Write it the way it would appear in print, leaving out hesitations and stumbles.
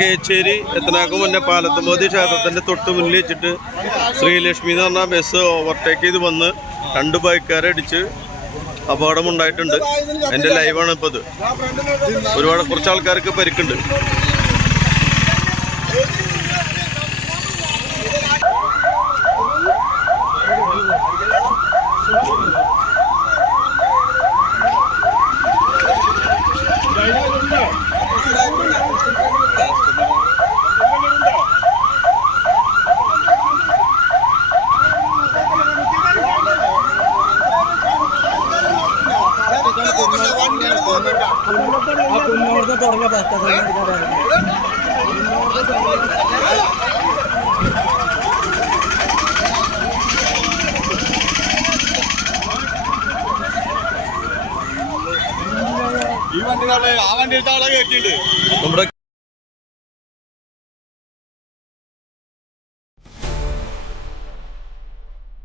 കേച്ചേരി എത്തനാക്കും മുന്നേ പാലത്തുമ്പോതി ക്ഷേത്രത്തിന്റെ തൊട്ട് മുന്നിൽ വെച്ചിട്ട് ശ്രീലക്ഷ്മി എന്ന് പറഞ്ഞ ബസ് ഓവർടേക്ക് ചെയ്ത് വന്ന് 2 ബൈക്കുകാരെ അടിച്ച് അപകടമുണ്ടായിട്ടുണ്ട്. എൻ്റെ ലൈവാണ് ഇപ്പോൾ ഇത്. കുറച്ച് ആൾക്കാർക്ക് പരിക്കുണ്ട്. ഈ വണ്ടി ആ വണ്ടി നമ്മുടെ